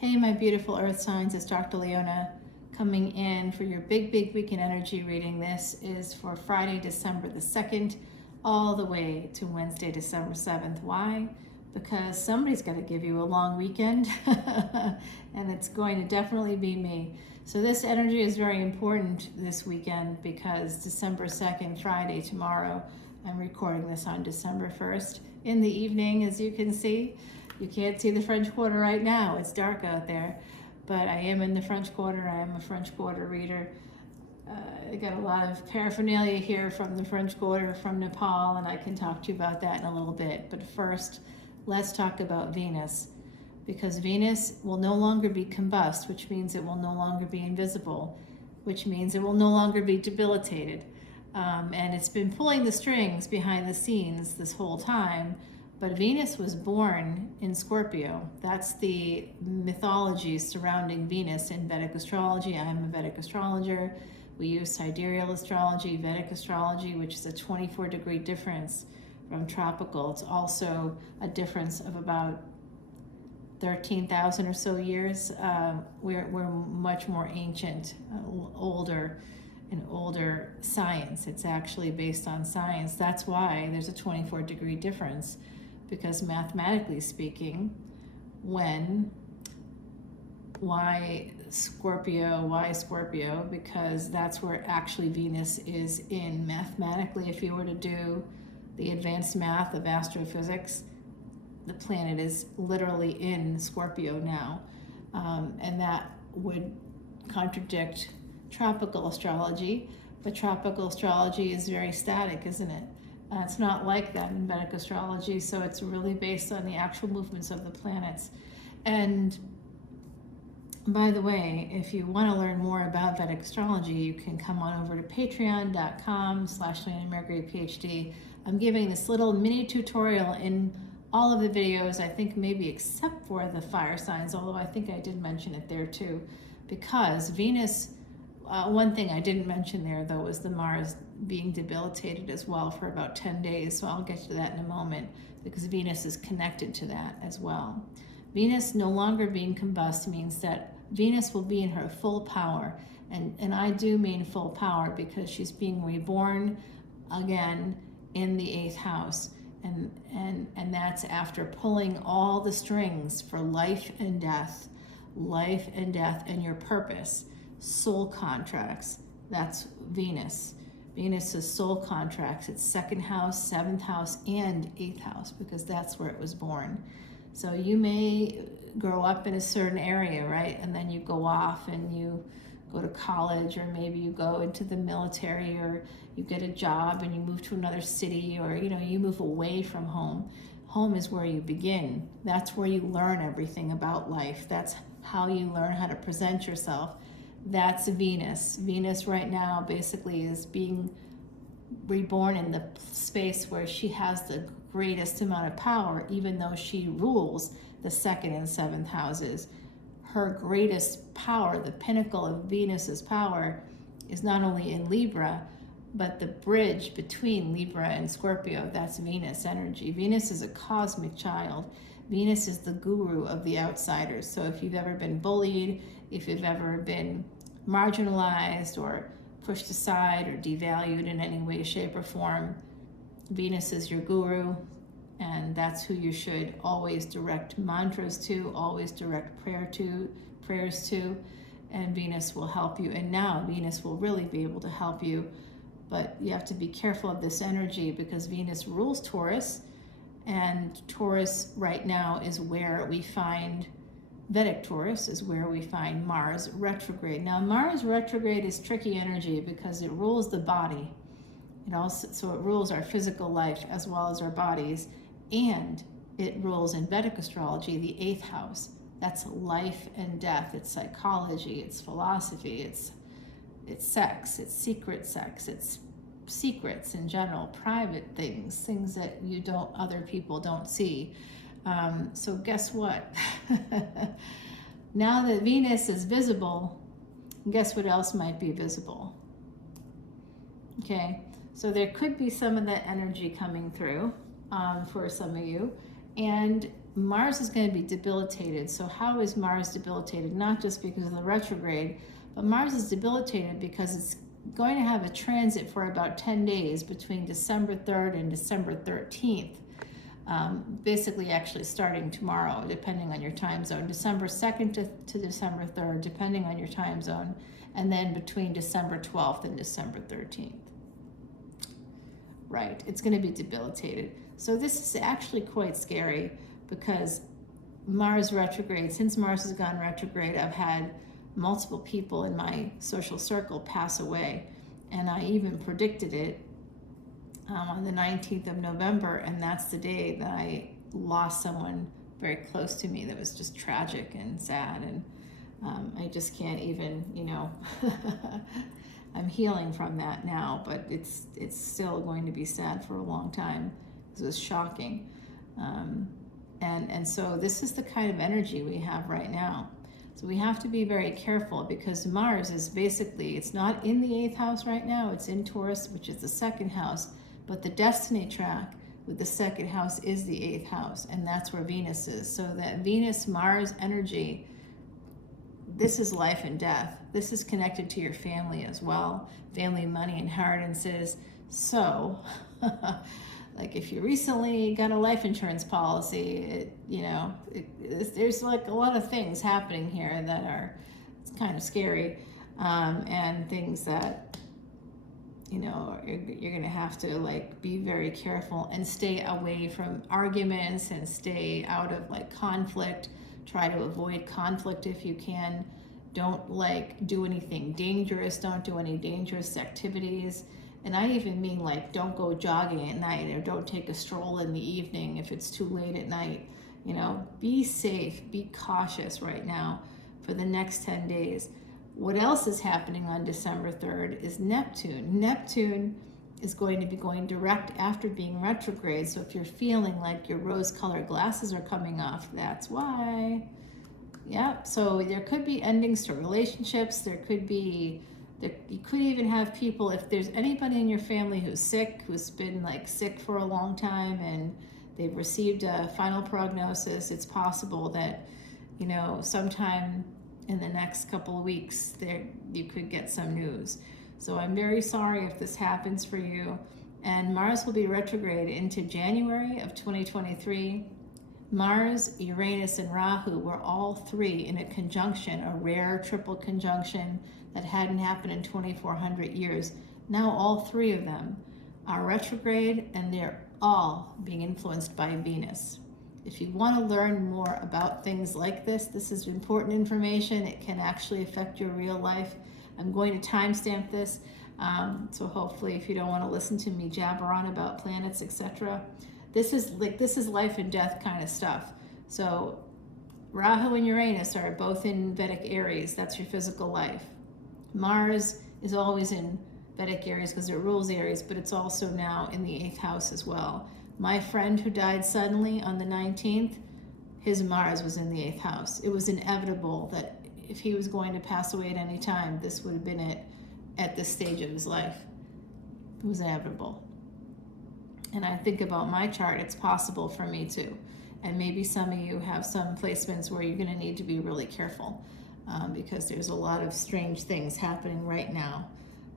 Hey, my beautiful earth signs, it's Dr. Leona coming in for your big weekend energy reading. This is for Friday, December the 2nd, all the way to Wednesday, December 7th. Why? Because somebody's got to give you a long weekend, and it's going to definitely be me. So this energy is very important this weekend because December 2nd, Friday, tomorrow, I'm recording this on December 1st in the evening, as you can see. You can't see the French Quarter right now. It's dark out there, but I am in the French Quarter. I am a French Quarter reader. I got a lot of paraphernalia here from the French Quarter, from Nepal, and I can talk to you about that in a little bit. But first, let's talk about Venus, because Venus will no longer be combust, which means it will no longer be invisible, which means it will no longer be debilitated. And it's been pulling the strings behind the scenes this whole time. But Venus was born in Scorpio. That's the mythology surrounding Venus in Vedic astrology. I'm a Vedic astrologer. We use sidereal astrology, Vedic astrology, which is a 24-degree difference from tropical. It's also a difference of about 13,000 or so years. We're much more ancient, older science. It's actually based on science. That's why there's a 24-degree difference. Because mathematically speaking, why Scorpio? Because that's where actually Venus is in mathematically. If you were to do the advanced math of astrophysics, the planet is literally in Scorpio now. And that would contradict tropical astrology, but tropical astrology is very static, isn't it? It's not like that in Vedic astrology, so it's really based on the actual movements of the planets. And by the way, if you want to learn more about Vedic astrology, you can come on over to patreon.com/leonamercuryphd. I'm giving this little mini tutorial in all of the videos, I think maybe except for the fire signs, although I think I did mention it there too, because Venus, one thing I didn't mention there though was the Mars being debilitated as well for about 10 days, so I'll get to that in a moment because Venus is connected to that as well. Venus no longer being combust means that Venus will be in her full power, and I do mean full power because she's being reborn again in the 8th house, and that's after pulling all the strings for life and death and your purpose, soul contracts. That's Venus. Venus is soul contracts. It's 2nd house, 7th house, and 8th house because that's where it was born. So you may grow up in a certain area, right? And then you go off and you go to college, or maybe you go into the military, or you get a job and you move to another city, or you move away from home. Home is where you begin. That's where you learn everything about life. That's how you learn how to present yourself. That's Venus. Venus right now basically is being reborn in the space where she has the greatest amount of power, even though she rules the 2nd and 7th houses. Her greatest power, the pinnacle of Venus's power, is not only in Libra, but the bridge between Libra and Scorpio. That's Venus energy. Venus is a cosmic child. Venus is the guru of the outsiders. So if you've ever been bullied, if you've ever been marginalized or pushed aside or devalued in any way, shape, or form, Venus is your guru, and that's who you should always direct mantras to, always direct prayers to, and Venus will help you. And now Venus will really be able to help you, but you have to be careful of this energy because Venus rules Taurus, and Taurus right now is where we find Vedic Taurus is where we find Mars retrograde. Now, Mars retrograde is tricky energy because it rules the body. It rules our physical life as well as our bodies, and it rules in Vedic astrology the 8th house. That's life and death. It's psychology. It's philosophy. It's sex. It's secret sex. It's secrets in general, private things that other people don't see. So guess what? Now that Venus is visible, guess what else might be visible? Okay, so there could be some of that energy coming through for some of you. And Mars is going to be debilitated. So how is Mars debilitated? Not just because of the retrograde, but Mars is debilitated because it's going to have a transit for about 10 days between December 3rd and December 13th. Basically actually starting tomorrow, depending on your time zone, December 2nd to December 3rd, depending on your time zone, and then between December 12th and December 13th. Right, it's going to be debilitated. So this is actually quite scary because Mars retrograde, since Mars has gone retrograde, I've had multiple people in my social circle pass away, and I even predicted it on the 19th of November, and that's the day that I lost someone very close to me that was just tragic and sad, and I just can't even, you know, I'm healing from that now, but it's still going to be sad for a long time because it was shocking. And so this is the kind of energy we have right now. So we have to be very careful because Mars is basically, it's not in the 8th house right now, it's in Taurus, which is the 2nd house. But the destiny track with the 2nd house is the 8th house, and that's where Venus is. So that Venus-Mars energy, this is life and death. This is connected to your family as well, family, money, inheritances. So, like if you recently got a life insurance policy, there's like a lot of things happening here that are, it's kind of scary, and things that, you know, you're going to have to like be very careful and stay away from arguments and stay out of like conflict. Try to avoid conflict if you can. Don't like do anything dangerous. Don't do any dangerous activities. And I even mean like don't go jogging at night or don't take a stroll in the evening if it's too late at night. You know, be safe, be cautious right now for the next 10 days. What else is happening on December 3rd is Neptune. Neptune is going to be going direct after being retrograde. So if you're feeling like your rose-colored glasses are coming off, that's why. Yeah, so there could be endings to relationships. You could even have people, if there's anybody in your family who's sick, who's been like sick for a long time and they've received a final prognosis, it's possible that, you know, sometime in the next couple of weeks there you could get some news. So I'm very sorry if this happens for you. And Mars will be retrograde into January of 2023. Mars, Uranus, and Rahu were all three in a conjunction, a rare triple conjunction that hadn't happened in 2,400 years. Now all three of them are retrograde, and they're all being influenced by Venus. If you want to learn more about things like this, this is important information. It can actually affect your real life. I'm going to timestamp this, so hopefully if you don't want to listen to me jabber on about planets, etc., this is life and death kind of stuff. So Rahu and Uranus are both in Vedic Aries. That's your physical life. Mars is always in Vedic Aries because it rules Aries, but it's also now in the 8th house as well. My friend who died suddenly on the 19th, his Mars was in the 8th house. It was inevitable that if he was going to pass away at any time, this would have been it at this stage of his life. It was inevitable. And I think about my chart, it's possible for me too. And maybe some of you have some placements where you're going to need to be really careful because there's a lot of strange things happening right now,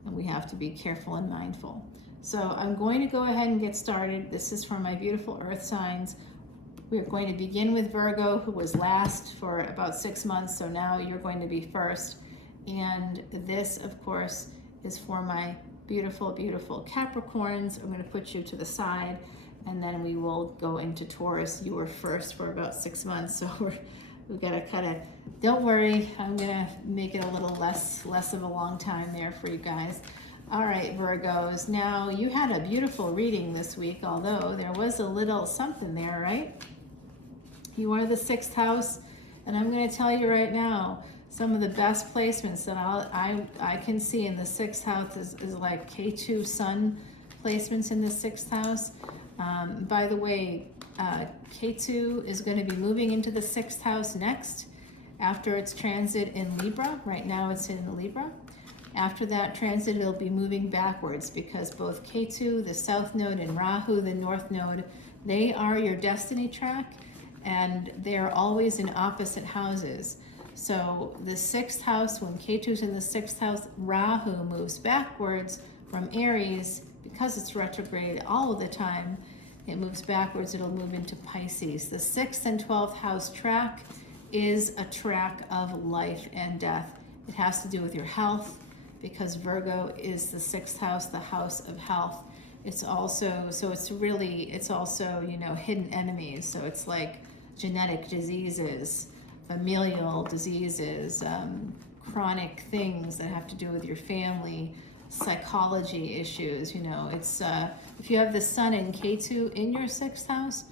and we have to be careful and mindful. So I'm going to go ahead and get started. This is for my beautiful earth signs. We're going to begin with Virgo, who was last for about 6 months, so now you're going to be first. And this, of course, is for my beautiful, beautiful Capricorns. I'm going to put you to the side, and then we will go into Taurus. You were first for about 6 months, so we've got to kind of, don't worry, I'm going to make it a little less of a long time there for you guys. All right, Virgos. Now, you had a beautiful reading this week, although there was a little something there, right? You are the 6th house, and I'm going to tell you right now, some of the best placements that I can see in the 6th house is like K2 Sun placements in the 6th house. By the way, K2 is going to be moving into the 6th house next after its transit in Libra. Right now it's in Libra. After that transit, it'll be moving backwards because both K2, the south node, and Rahu, the north node, they are your destiny track. and they're always in opposite houses. So the 6th house, when Ketu's in the 6th house, Rahu moves backwards from Aries because it's retrograde all of the time. It moves backwards, it'll move into Pisces. The 6th and 12th house track is a track of life and death. It has to do with your health because Virgo is the 6th house, the house of health. It's also, it's also, you know, hidden enemies. So it's like genetic diseases, familial diseases, chronic things that have to do with your family, psychology issues. You know, it's if you have the sun and Ketu in your 6th house,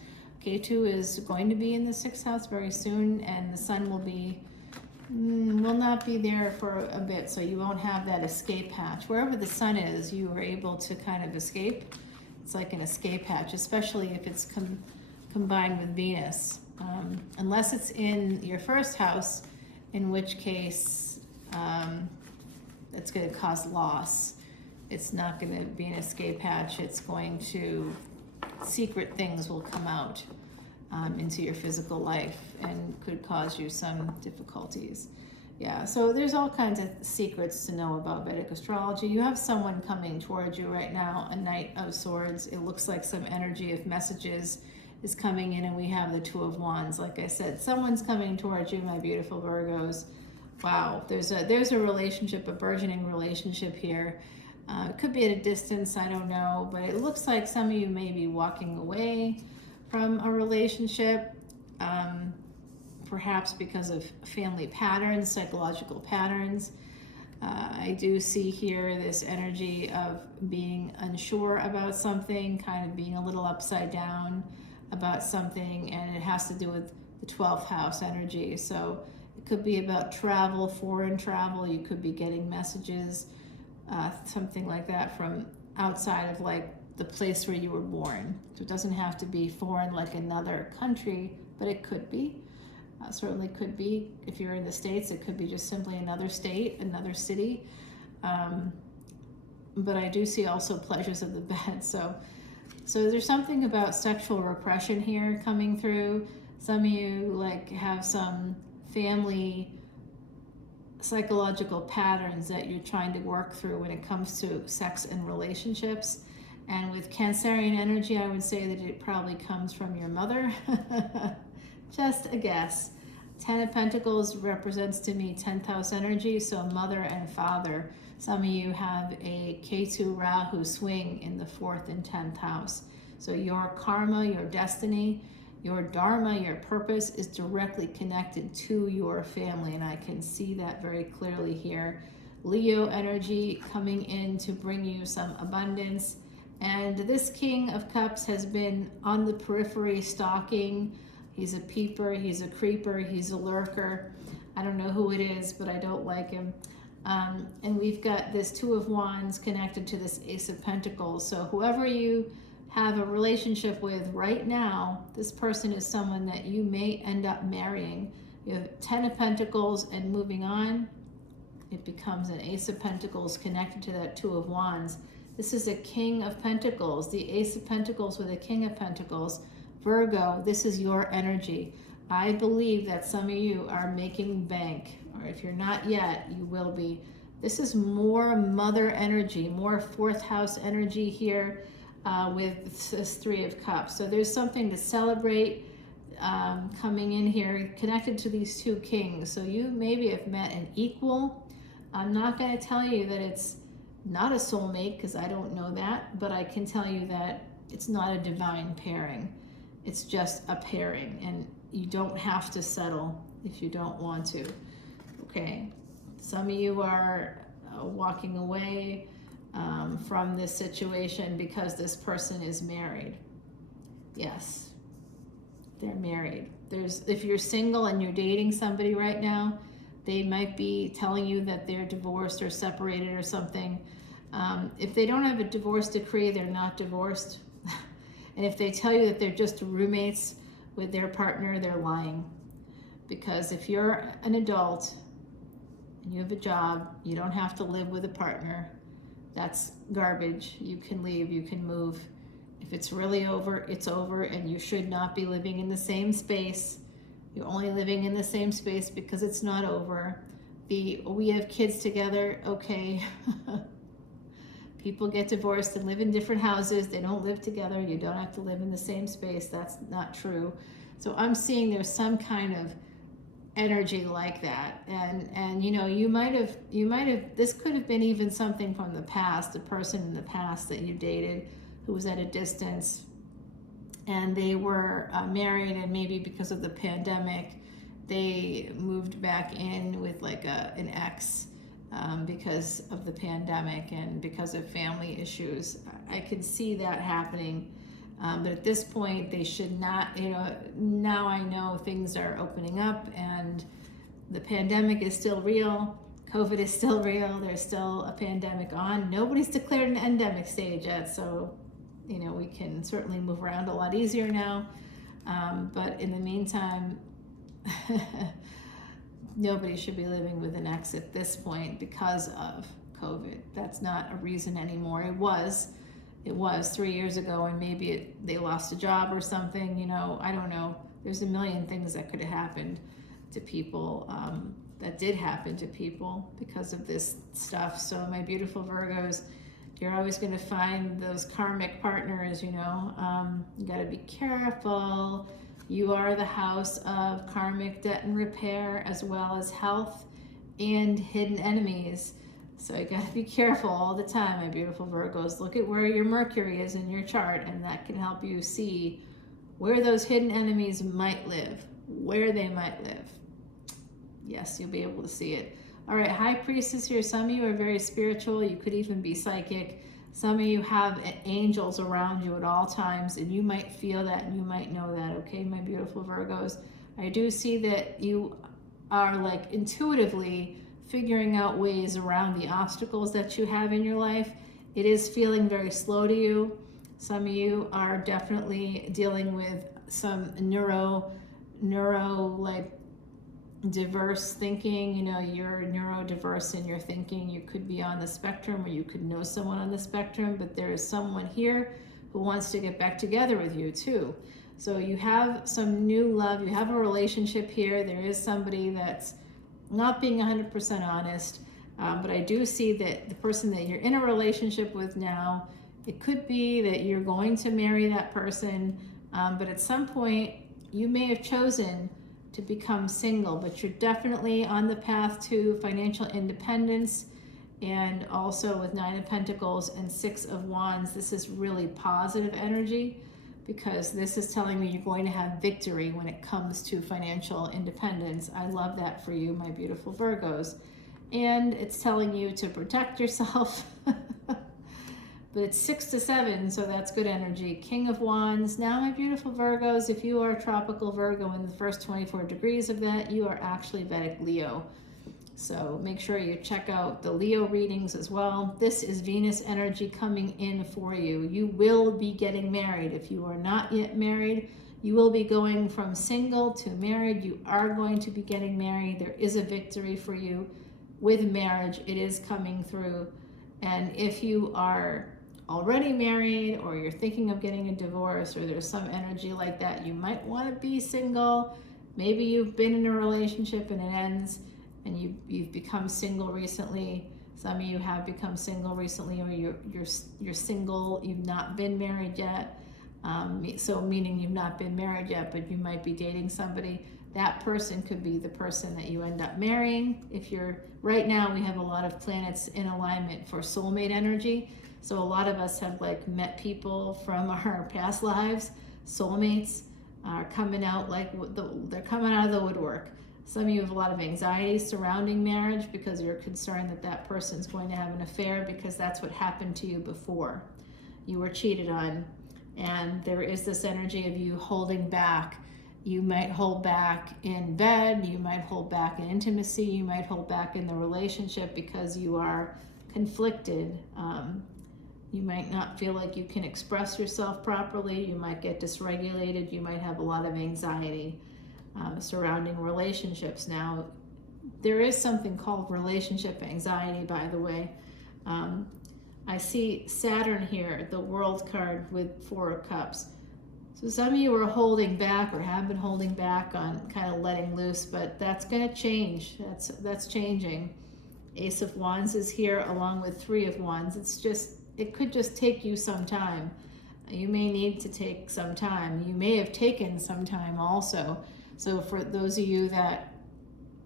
Ketu is going to be in the 6th house very soon, and the sun will not be there for a bit, so you won't have that escape hatch. Wherever the sun is, you are able to kind of escape. It's like an escape hatch, especially if it's combined with Venus. Unless it's in your 1st house, in which case it's going to cause loss. It's not going to be an escape hatch. It's going to, secret things will come out into your physical life and could cause you some difficulties. Yeah, so there's all kinds of secrets to know about Vedic astrology. You have someone coming towards you right now, a Knight of Swords. It looks like some energy of messages is coming in, and we have the Two of Wands. Like I said, someone's coming towards you, my beautiful Virgos. Wow, there's a relationship, a burgeoning relationship here. It could be at a distance, I don't know, but it looks like some of you may be walking away from a relationship, perhaps because of family patterns, psychological patterns. I do see here this energy of being unsure about something, kind of being a little upside down about something, and it has to do with the 12th house energy. So it could be about travel, foreign travel. You could be getting messages, something like that from outside of like the place where you were born. So it doesn't have to be foreign like another country, but it could be. Certainly could be. If you're in the States, it could be just simply another state, another city. But I do see also pleasures of the bed. So there's something about sexual repression here coming through. Some of you like have some family psychological patterns that you're trying to work through when it comes to sex and relationships. And with Cancerian energy, I would say that it probably comes from your mother. Just a guess. 10 of Pentacles represents to me 10th house energy, so mother and father. Some of you have a Ketu Rahu swing in the 4th and 10th house. So your karma, your destiny, your dharma, your purpose is directly connected to your family, and I can see that very clearly here. Leo energy coming in to bring you some abundance. And this King of Cups has been on the periphery stalking. He's a peeper, he's a creeper, he's a lurker. I don't know who it is, but I don't like him. And we've got this Two of Wands connected to this Ace of Pentacles. So whoever you have a relationship with right now, this person is someone that you may end up marrying. You have 10 of Pentacles, and moving on, it becomes an Ace of Pentacles connected to that Two of Wands. This is a King of Pentacles, the Ace of Pentacles with a King of Pentacles. Virgo, this is your energy. I believe that some of you are making bank, or if you're not yet, you will be. This is more mother energy, more 4th house energy here with this 3 of Cups. So there's something to celebrate coming in here, connected to these two kings. So you maybe have met an equal. I'm not going to tell you that it's not a soulmate, because I don't know that, but I can tell you that it's not a divine pairing. It's just a pairing, and you don't have to settle if you don't want to. Okay, some of you are walking away from this situation because this person is married. Yes, they're married. If you're single and you're dating somebody right now, they might be telling you that they're divorced or separated or something. If they don't have a divorce decree, they're not divorced. And if they tell you that they're just roommates with their partner, they're lying. Because if you're an adult and you have a job, you don't have to live with a partner. That's garbage. You can leave, you can move. If it's really over, it's over, and you should not be living in the same space. You're only living in the same space because it's not over. We have kids together, okay. People get divorced and live in different houses. They don't live together. You don't have to live in the same space. That's not true. So I'm seeing there's some kind of energy like that, and you know, you might have this could have been even something from the past, a person in the past that you dated who was at a distance, and they were married, and maybe because of the pandemic they moved back in with like an ex, because of the pandemic and because of family issues. I could see that happening. But at this point, they should not, you know, now I know things are opening up and the pandemic is still real. COVID is still real. There's still a pandemic on. Nobody's declared an endemic stage yet. So, you know, we can certainly move around a lot easier now. But in the meantime, nobody should be living with an ex at this point because of COVID. That's not a reason anymore. It was 3 years ago, and maybe they lost a job or something, you know, I don't know. There's a million things that could have happened to people, that did happen to people because of this stuff. So my beautiful Virgos, you're always going to find those karmic partners, you know. You got to be careful. You are the house of karmic debt and repair, as well as health and hidden enemies. So you got to be careful all the time, my beautiful Virgos. Look at where your Mercury is in your chart, and that can help you see where those hidden enemies might live, where they might live. Yes, you'll be able to see it. All right, High Priestess here. Some of you are very spiritual. You could even be psychic. Some of you have angels around you at all times, and you might feel that and you might know that, okay, my beautiful Virgos? I do see that you are like intuitively figuring out ways around the obstacles that you have in your life. It is feeling very slow to you. Some of you are definitely dealing with some neuro like diverse thinking. You know, you're neurodiverse in your thinking. You could be on the spectrum, or you could know someone on the spectrum, but there is someone here who wants to get back together with you too. So you have some new love. You have a relationship here. There is somebody that's not being 100% honest, but I do see that the person that you're in a relationship with now, it could be that you're going to marry that person, but at some point you may have chosen to become single, but you're definitely on the path to financial independence. And also with 9 of Pentacles and 6 of Wands, this is really positive energy, because this is telling me you're going to have victory when it comes to financial independence. I love that for you, my beautiful Virgos. And it's telling you to protect yourself. But it's 6 to 7, so that's good energy. King of Wands. Now, my beautiful Virgos, if you are a tropical Virgo in the first 24 degrees of that, you are actually Vedic Leo. So make sure you check out the Leo readings as well. This is Venus energy coming in for you. You will be getting married. If you are not yet married, you will be going from single to married. You are going to be getting married. There is a victory for you with marriage. It is coming through. And if you are already married, or you're thinking of getting a divorce, or there's some energy like that, you might want to be single. Maybe you've been in a relationship and it ends, and you've become single recently. Some of you have become single recently, or you're single, you've not been married yet. So meaning you've not been married yet, but you might be dating somebody. That person could be the person that you end up marrying. If you're, right now we have a lot of planets in alignment for soulmate energy. So a lot of us have like met people from our past lives. Soulmates are coming out like they're coming out of the woodwork. Some of you have a lot of anxiety surrounding marriage because you're concerned that that person's going to have an affair, because that's what happened to you before. You were cheated on, and there is this energy of you holding back. You might hold back in bed, you might hold back in intimacy, you might hold back in the relationship because you are conflicted. You might not feel like you can express yourself properly. You might get dysregulated. You might have a lot of anxiety surrounding relationships. Now, there is something called relationship anxiety, by the way. I see Saturn here, the World card with 4 of Cups. So some of you are holding back or have been holding back on kind of letting loose, but that's going to change. That's changing. Ace of Wands is here along with 3 of Wands. It could just take you some time. You may need to take some time. You may have taken some time also. So for those of you that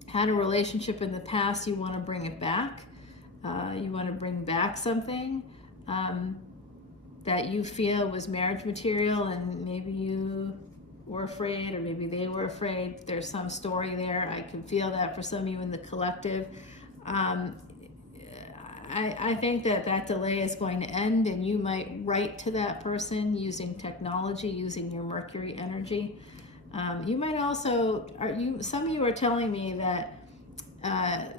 had a relationship in the past, you want to bring it back. You want to bring back something that you feel was marriage material, and maybe you were afraid, or maybe they were afraid. There's some story there. I can feel that for some of you in the collective. I think that delay is going to end, and you might write to that person using technology, using your Mercury energy. You might also, some of you are telling me that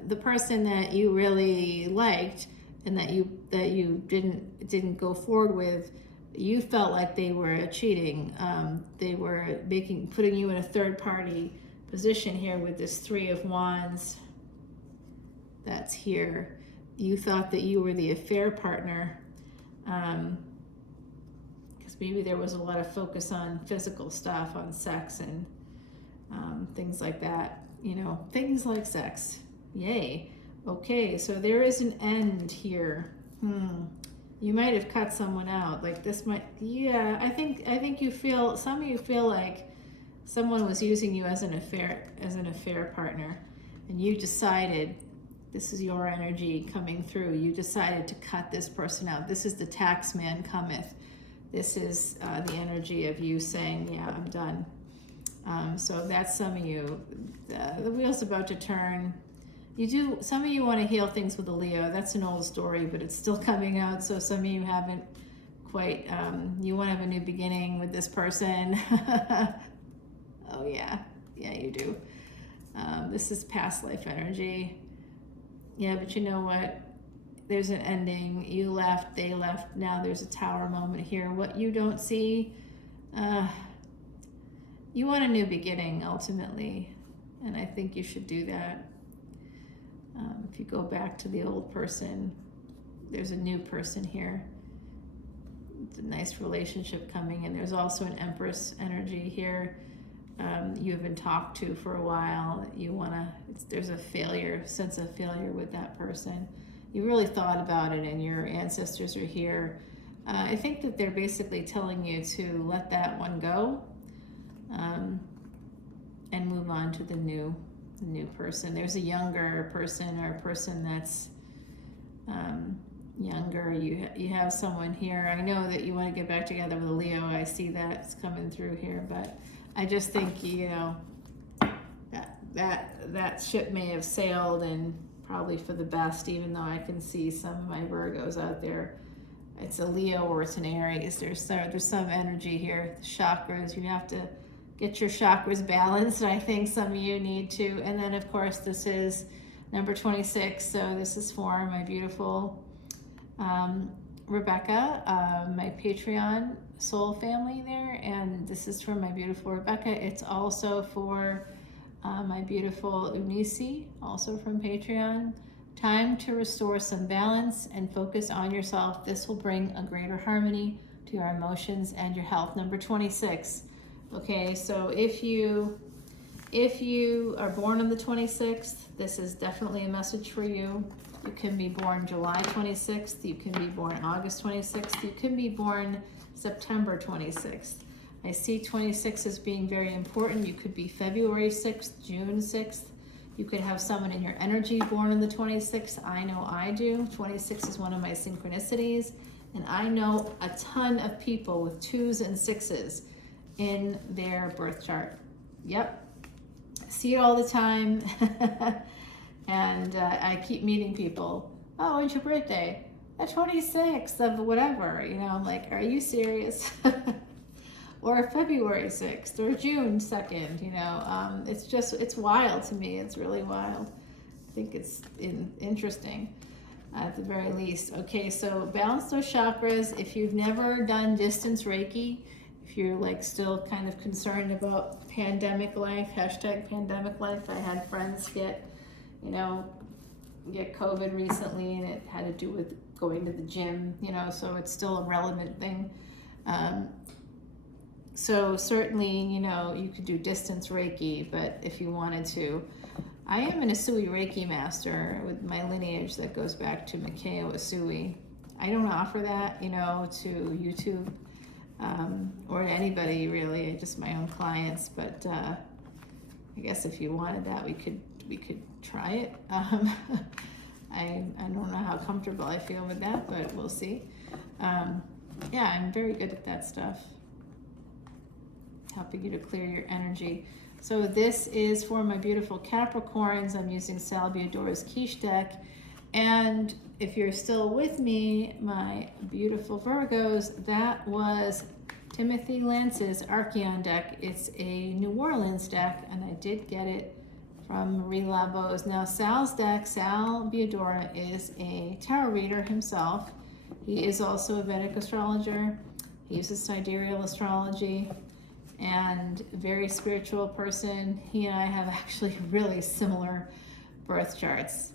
the person that you really liked and that you didn't go forward with, you felt like they were cheating. They were putting you in a third party position here with this 3 of Wands that's here. You thought that you were the affair partner, because maybe there was a lot of focus on physical stuff, on sex and things like that, things like sex. Yay. Okay, so there is an end here. You might have cut someone out. Like this might, yeah, I think some of you feel like someone was using you as an affair partner, and you decided, this is your energy coming through, you decided to cut this person out. This is the tax man cometh. This is the energy of you saying, yeah, I'm done. So that's some of you. The wheel's about to turn. Some of you want to heal things with a Leo. That's an old story, but it's still coming out. So some of you haven't quite, you want to have a new beginning with this person. Oh yeah, you do. This is past life energy. Yeah, but you know what? There's an ending. You left, they left. Now there's a tower moment here. What you don't see, you want a new beginning ultimately. And I think you should do that. If you go back to the old person, there's a new person here. It's a nice relationship coming in. There's also an Empress energy here. You have been talked to for a while. There's a sense of failure with that person. You really thought about it, and your ancestors are here. I think that they're basically telling you to let that one go, and move on to the new person. There's a younger person, or a person that's younger. You have someone here. I know that you want to get back together with a Leo. I see that it's coming through here, but I just think that ship may have sailed, and probably for the best. Even though I can see some of my Virgos out there, it's a Leo or it's an Aries. There's some energy here. The chakras, you have to get your chakras balanced. I think some of you need to. And then of course this is number 26. So this is for my beautiful Rebecca, my Patreon soul family there. And this is for my beautiful Rebecca. It's also for my beautiful Unisi, also from Patreon. Time to restore some balance and focus on yourself. This will bring a greater harmony to your emotions and your health. Number 26. Okay, so if you are born on the 26th, this is definitely a message for you. You can be born July 26th. You can be born August 26th. You can be born September 26th. I see 26 as being very important. You could be February 6th, June 6th. You could have someone in your energy born on the 26th. I know I do. 26 is one of my synchronicities. And I know a ton of people with 2s and 6s in their birth chart. Yep. I see it all the time. And I keep meeting people. Oh, when's your birthday? The 26th of whatever. I'm like, are you serious? Or February 6th or June 2nd, it's wild to me. It's really wild. I think it's interesting at the very least. Okay, so balance those chakras. If you've never done distance Reiki, if you're still kind of concerned about pandemic life, #pandemic life. I had friends get COVID recently, and it had to do with going to the gym, you know, so it's still a relevant thing. So certainly, you know, you could do distance Reiki, but if you wanted to, I am an Asui Reiki master with my lineage that goes back to Mikao Asui. I don't offer that, you know, to YouTube or to anybody really, just my own clients. But I guess if you wanted that, we could try it. I don't know how comfortable I feel with that, but we'll see. Yeah, I'm very good at that stuff, helping you to clear your energy. So this is for my beautiful Capricorns. I'm using Salviadora's Quiche deck. And if you're still with me, my beautiful Virgos, that was Timothy Lance's Archeon deck. It's a New Orleans deck, and I did get it from Marie Labo's. Now Sal's deck, Sal Biodora, is a tarot reader himself. He is also a Vedic astrologer. He uses sidereal astrology, and a very spiritual person. He and I have actually really similar birth charts.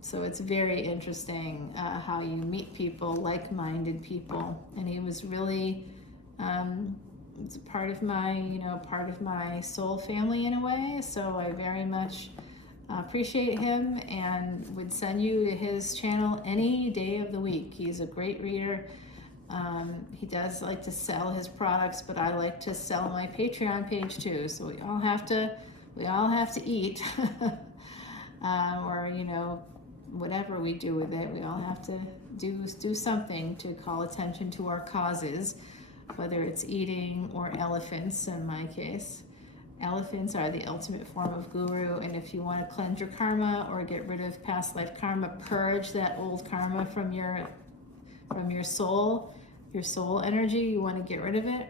So it's very interesting how you meet people, like-minded people. And he was really it's part of my soul family in a way. So I very much appreciate him and would send you to his channel any day of the week. He's a great reader. He does like to sell his products, but I like to sell my Patreon page too. So we all have to eat, or, you know, whatever we do with it, we all have to do something to call attention to our causes, whether it's eating or elephants in my case. Elephants are the ultimate form of guru, and if you want to cleanse your karma or get rid of past life karma, purge that old karma from your soul energy, you want to get rid of it,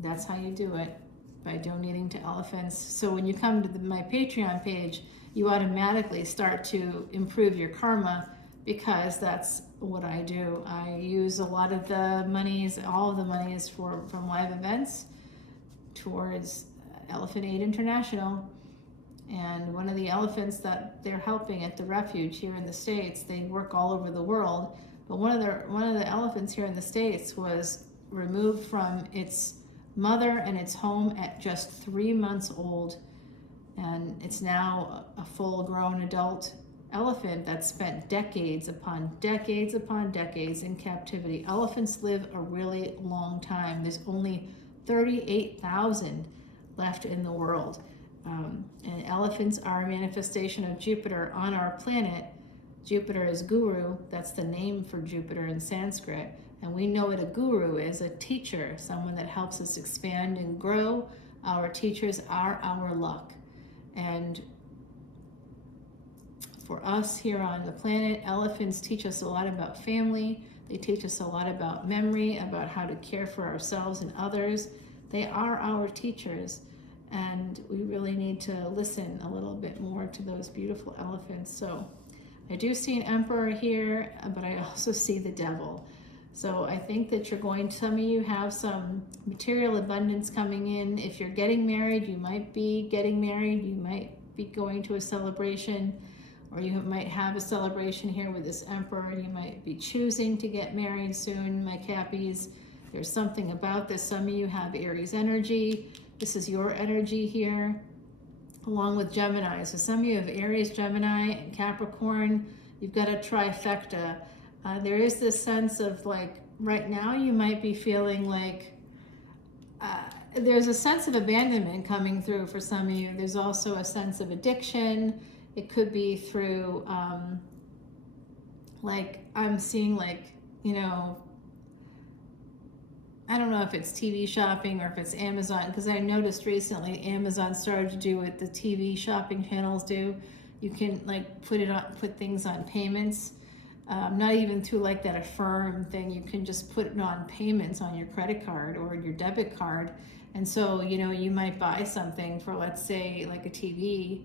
that's how you do it, by donating to elephants. So when you come to my Patreon page, you automatically start to improve your karma, because that's what I do. I use a lot of the monies, all of the monies from live events towards Elephant Aid International. And one of the elephants that they're helping at the refuge here in the States, they work all over the world, but one of the elephants here in the States was removed from its mother and its home at just 3 months old, and it's now a full-grown adult elephant that spent decades upon decades upon decades in captivity. Elephants live a really long time. There's only 38,000 left in the world. And elephants are a manifestation of Jupiter on our planet. Jupiter is guru. That's the name for Jupiter in Sanskrit. And we know what a guru is, a teacher, someone that helps us expand and grow. Our teachers are our luck. And for us here on the planet, elephants teach us a lot about family. They teach us a lot about memory, about how to care for ourselves and others. They are our teachers, and we really need to listen a little bit more to those beautiful elephants. So I do see an emperor here, but I also see the devil. So I think that some of you have some material abundance coming in. If you're getting married, you might be getting married. You might be going to a celebration, or you might have a celebration here with this emperor. You might be choosing to get married soon, my Cappies. There's something about this. Some of you have Aries energy. This is your energy here, along with Gemini. So some of you have Aries, Gemini, and Capricorn. You've got a trifecta. There is this sense of, like, right now you might be feeling like there's a sense of abandonment coming through for some of you. There's also a sense of addiction. It could be through, like, I'm seeing, like, you know, I don't know if it's TV shopping or if it's Amazon, because I noticed recently Amazon started to do what the TV shopping channels do. You can, like, put things on payments. Not even through like that Affirm thing. You can just put it on payments on your credit card or your debit card. And so, you know, you might buy something for, let's say, like a TV,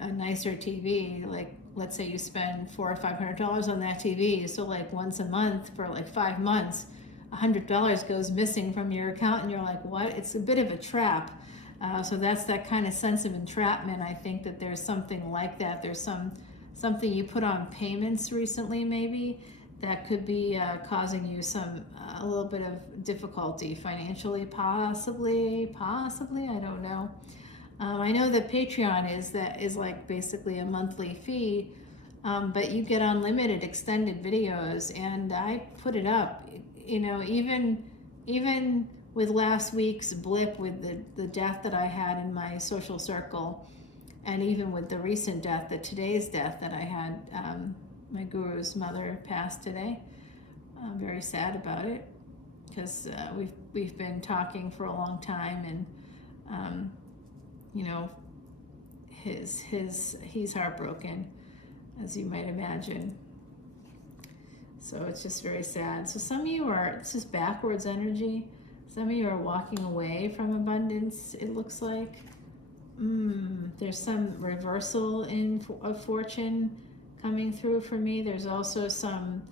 a nicer TV. Like, let's say you spend $400 or $500 on that TV. So like once a month for like 5 months, $100 goes missing from your account, and you're like, what? It's a bit of a trap. So that's that kind of sense of entrapment. I think that there's something like that. There's some something you put on payments recently, maybe, that could be causing you a little bit of difficulty financially, possibly, I don't know. I know that Patreon is like basically a monthly fee, but you get unlimited extended videos, and I put it up, you know, even with last week's blip with the death that I had in my social circle, and even with the recent death, today's death that I had, my guru's mother passed today. I'm very sad about it, because we've been talking for a long time, and you know, he's heartbroken, as you might imagine. So it's just very sad. So some of you it's just backwards energy. Some of you are walking away from abundance, it looks like. There's some reversal of fortune coming through for me. There's also some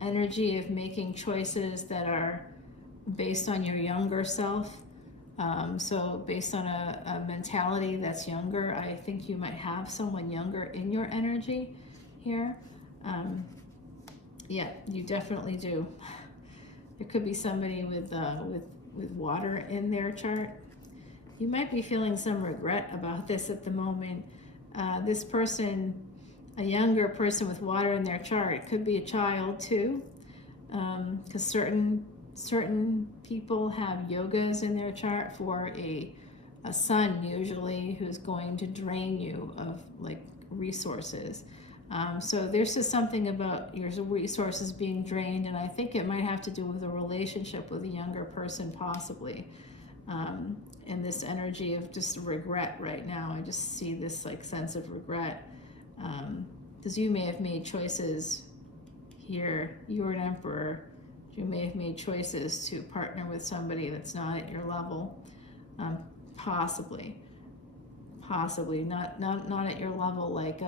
energy of making choices that are based on your younger self. So based on a mentality that's younger, I think you might have someone younger in your energy here. Yeah, you definitely do. There could be somebody with water in their chart. You might be feeling some regret about this at the moment. This person, a younger person with water in their chart, it could be a child too, because certain people have yogas in their chart for a son usually, who's going to drain you of like resources. So there's just something about your resources being drained, and I think it might have to do with a relationship with a younger person possibly. And this energy of just regret right now. I just see this like sense of regret, because you may have made choices here. You're an emperor. You may have made choices to partner with somebody that's not at your level, possibly not at your level, like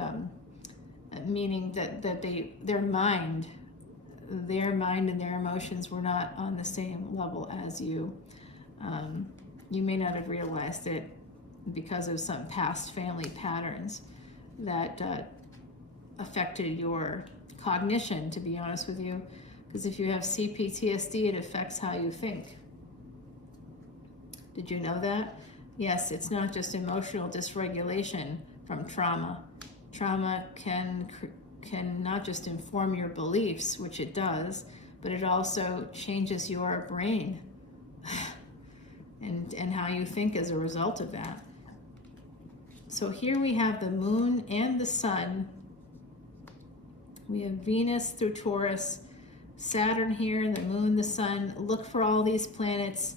meaning that their mind and their emotions were not on the same level as you. You may not have realized it because of some past family patterns that affected your cognition, to be honest with you. Because if you have CPTSD, it affects how you think. Did you know that? Yes, it's not just emotional dysregulation from trauma. Trauma can not just inform your beliefs, which it does, but it also changes your brain and how you think as a result of that. So here we have the moon and the sun. We have Venus through Taurus, Saturn here, the moon, the sun. Look for all these planets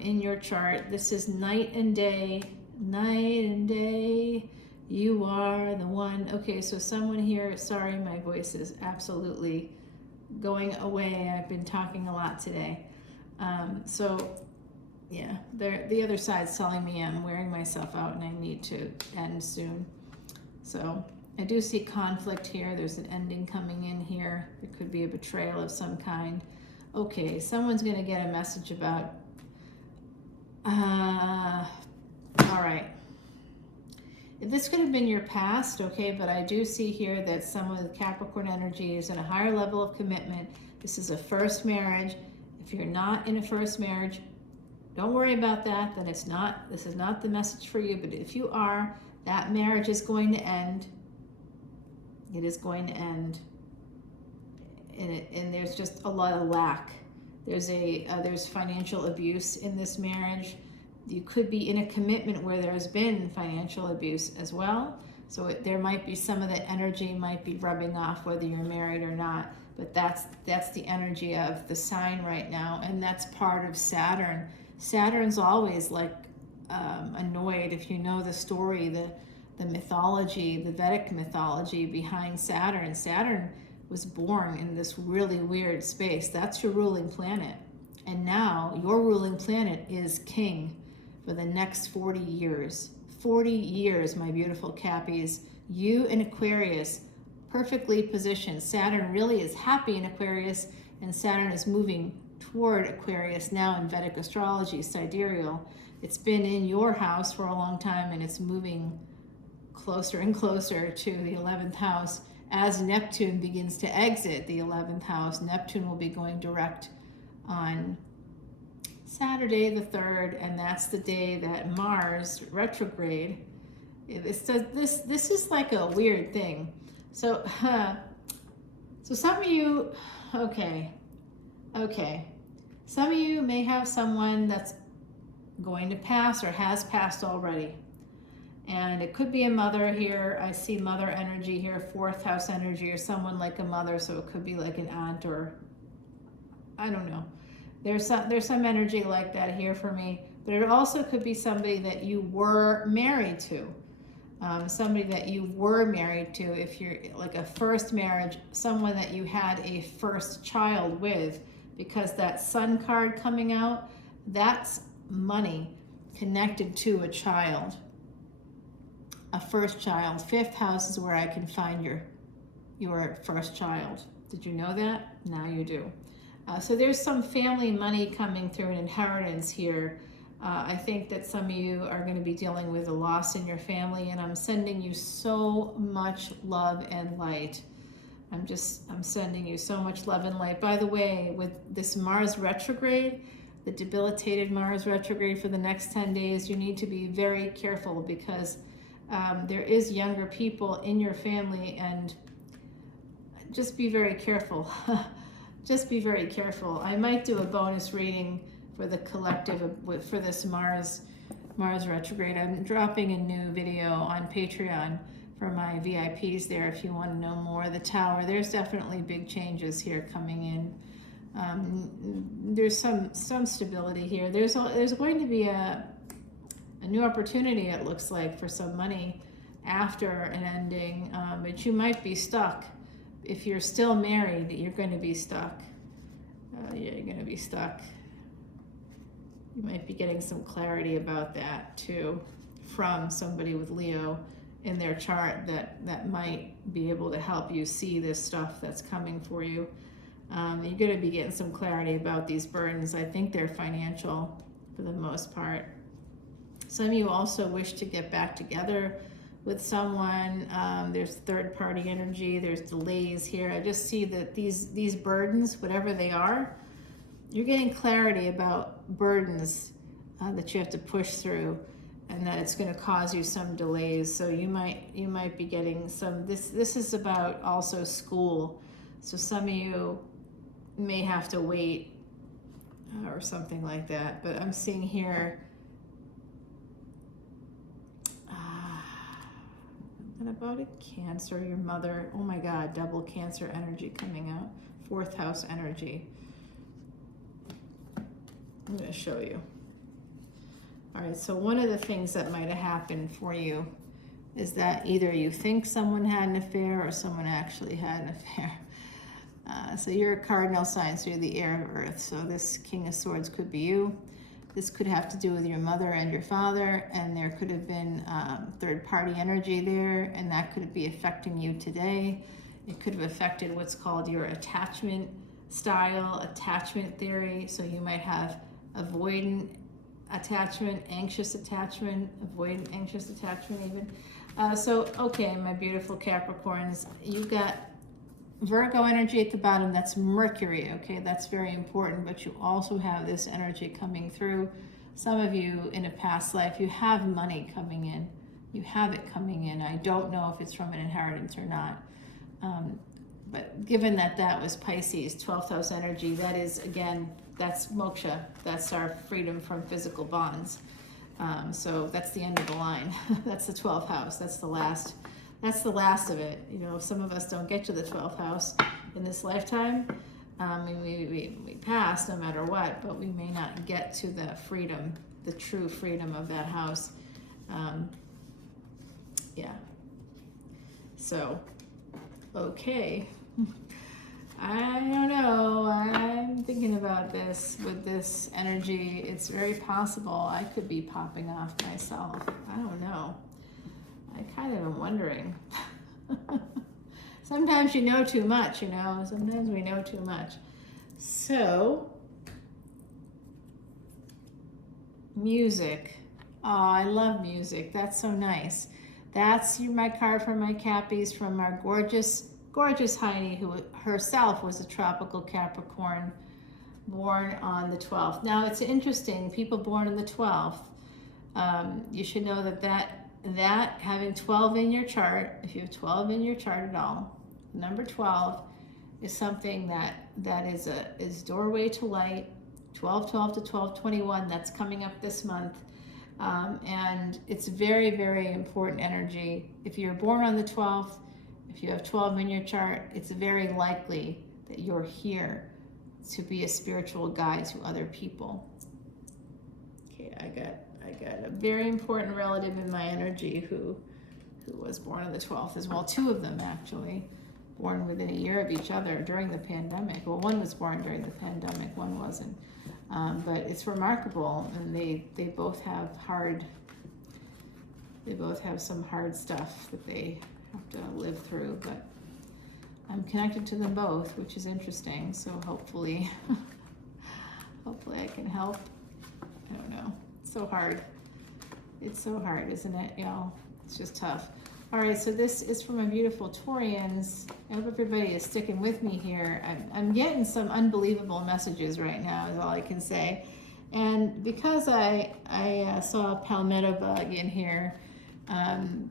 in your chart. This is night and day, night and day. You are the one. Okay, so someone here, sorry, my voice is absolutely going away. I've been talking a lot today. So yeah, the other side's telling me I'm wearing myself out and I need to end soon. So I do see conflict here. There's an ending coming in here. There could be a betrayal of some kind. Okay, someone's going to get a message about... all right. This could have been your past, okay, but I do see here that some of the Capricorn energy is in a higher level of commitment. This is a first marriage. If you're not in a first marriage, don't worry about that. Then this is not the message for you. But if you are, that marriage is going to end. It is going to end. And there's just a lot of lack. There's financial abuse in this marriage. You could be in a commitment where there's been financial abuse as well. So there might be some of the energy might be rubbing off whether you're married or not. But that's the energy of the sign right now, and that's part of Saturn. Saturn's always like annoyed. If you know the story, the mythology, the Vedic mythology behind Saturn. Saturn was born in this really weird space. That's your ruling planet. And now your ruling planet is king for the next 40 years. 40 years, my beautiful Cappies. You in Aquarius, perfectly positioned. Saturn really is happy in Aquarius, and Saturn is moving toward Aquarius now in Vedic Astrology, sidereal. It's been in your house for a long time, and it's moving closer and closer to the 11th house. As Neptune begins to exit the 11th house, Neptune will be going direct on Saturday the 3rd, and that's the day that Mars retrograde. This is like a weird thing. So, so some of you, okay. Some of you may have someone that's going to pass or has passed already. And it could be a mother here. I see mother energy here, 4th house energy, or someone like a mother. So it could be like an aunt, or I don't know. There's some energy like that here for me. But it also could be somebody that you were married to. Somebody that you were married to, if you're like a first marriage, someone that you had a first child with, because that Sun card coming out, that's money connected to a child, a first child. 5th house is where I can find your first child. Did you know that? Now you do. So there's some family money coming through, an inheritance here. I think that some of you are going to be dealing with a loss in your family, and I'm sending you so much love and light. I'm sending you so much love and light. By the way, with this Mars retrograde, the debilitated Mars retrograde for the next 10 days, you need to be very careful, because there is younger people in your family, and just be very careful. Just be very careful. I might do a bonus reading for the collective for this Mars retrograde. I'm dropping a new video on Patreon for my VIPs there if you want to know more. The Tower, there's definitely big changes here coming in. There's some stability here. There's going to be a new opportunity, it looks like, for some money after an ending, but you might be stuck. If you're still married, you're going to be stuck. Yeah, you're going to be stuck. You might be getting some clarity about that too from somebody with Leo in their chart that might be able to help you see this stuff that's coming for you. You're going to be getting some clarity about these burdens. I think they're financial for the most part. Some of you also wish to get back together with someone. There's third-party energy. There's delays here. I just see that these burdens, whatever they are, you're getting clarity about burdens that you have to push through, and that it's going to cause you some delays. So you might be getting some. This is about also school. So some of you may have to wait or something like that. But I'm seeing here. And about a Cancer, your mother, oh my God, double Cancer energy coming out, 4th house energy. I'm going to show you. All right, so one of the things that might have happened for you is that either you think someone had an affair or someone actually had an affair. So you're a cardinal sign, so you're the heir of Earth. So this King of Swords could be you. This could have to do with your mother and your father, and there could have been third-party energy there, and that could be affecting you today. It could have affected what's called your attachment style, attachment theory. So you might have avoidant attachment, anxious attachment, avoidant anxious attachment even. So, okay, my beautiful Capricorns, you've got Virgo energy at the bottom, that's Mercury, okay? That's very important, but you also have this energy coming through. Some of you in a past life, you have money coming in. You have it coming in. I don't know if it's from an inheritance or not. But given that that was Pisces, 12th house energy, that is, again, that's moksha. That's our freedom from physical bonds. So that's the end of the line. That's the 12th house. That's the last of it. You know, some of us don't get to the 12th house in this lifetime. We pass no matter what, but we may not get to the freedom, the true freedom of that house. Yeah. So, okay. I don't know. I'm thinking about this with this energy. It's very possible I could be popping off myself. I don't know. I kind of am wondering. Sometimes you know too much, you know. Sometimes we know too much. So, music. Oh, I love music. That's so nice. That's my card from my Cappies, from our gorgeous, gorgeous Heidi, who herself was a tropical Capricorn, born on the 12th. Now it's interesting, people born on the 12th, you should know that having 12 in your chart, if you have 12 in your chart at all, number 12 is something that is doorway to light. 12/12 to 12/21, that's coming up this month. And it's very, very important energy. If you're born on the 12th, if you have 12 in your chart, it's very likely that you're here to be a spiritual guide to other people. Okay, I got a very important relative in my energy who was born on the 12th as well. Two of them actually, born within a year of each other during the pandemic. Well, one was born during the pandemic, one wasn't. But it's remarkable, and they both have some hard stuff that they have to live through, but I'm connected to them both, which is interesting. So hopefully I can help. I don't know. It's so hard. It's so hard, isn't it, y'all? It's just tough. All right, so this is for my beautiful Taurians. I hope everybody is sticking with me here. I'm getting some unbelievable messages right now, is all I can say. And because I saw a palmetto bug in here, and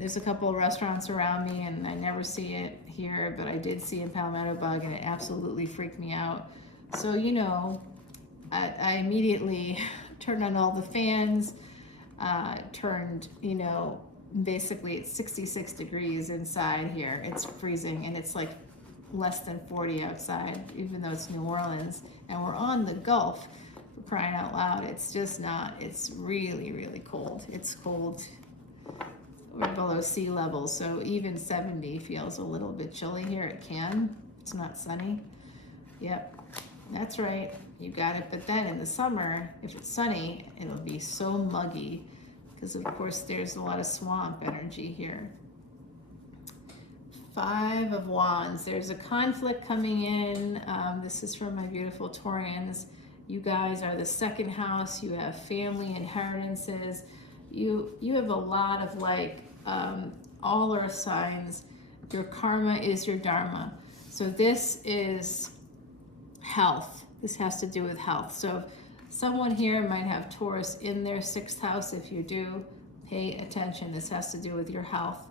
there's a couple of restaurants around me, and I never see it here, but I did see a palmetto bug, and it absolutely freaked me out. So, you know, I immediately turned on all the fans, turned, you know, basically it's 66 degrees inside here. It's freezing, and it's like less than 40 outside, even though it's New Orleans, and we're on the Gulf, for crying out loud. It's just not, it's really, really cold. It's cold. We're below sea level, so even 70 feels a little bit chilly here. It can. It's not sunny. Yep, that's right. You got it. But then in the summer, if it's sunny, it'll be so muggy, because of course there's a lot of swamp energy here. 5 of Wands. There's a conflict coming in. This is from my beautiful Taurians. You guys are the second house. You have family inheritances. You have a lot of like all earth signs. Your karma is your dharma. So this is health. This has to do with health. So someone here might have Taurus in their 6th house. If you do, pay attention. This has to do with your health.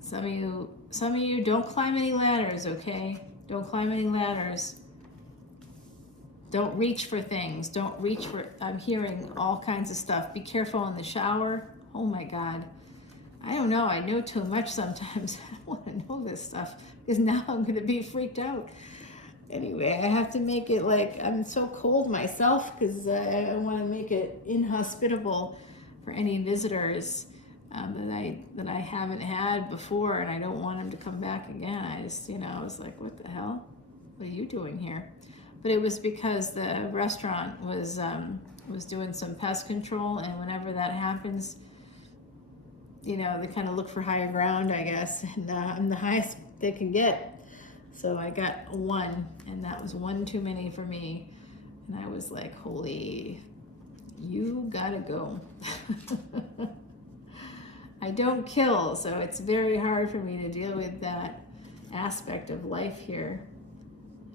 Some of you don't climb any ladders, okay? Don't climb any ladders. Don't reach for things. Don't reach for, I'm hearing all kinds of stuff. Be careful in the shower. Oh my God. I don't know. I know too much sometimes. I don't want to know this stuff, because now I'm going to be freaked out. Anyway, I have to make it like, I'm so cold myself, because I want to make it inhospitable for any visitors that I haven't had before, and I don't want them to come back again. I just, you know, I was like, what the hell? What are you doing here? But it was because the restaurant was doing some pest control, and whenever that happens, you know, they kind of look for higher ground, I guess, and I'm the highest they can get. So I got 1, and that was 1 too many for me. And I was like, holy, you gotta go. I don't kill, so it's very hard for me to deal with that aspect of life here.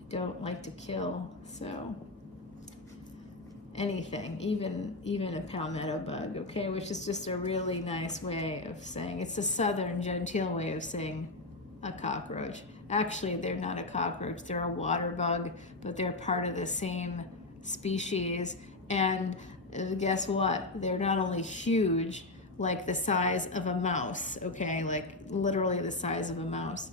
I don't like to kill, so anything, even a palmetto bug, okay, which is just a really nice way of saying, it's a southern genteel way of saying a cockroach. Actually, they're not a cockroach, they're a water bug, but they're part of the same species. And guess what? They're not only huge, like the size of a mouse, okay, like literally the size of a mouse.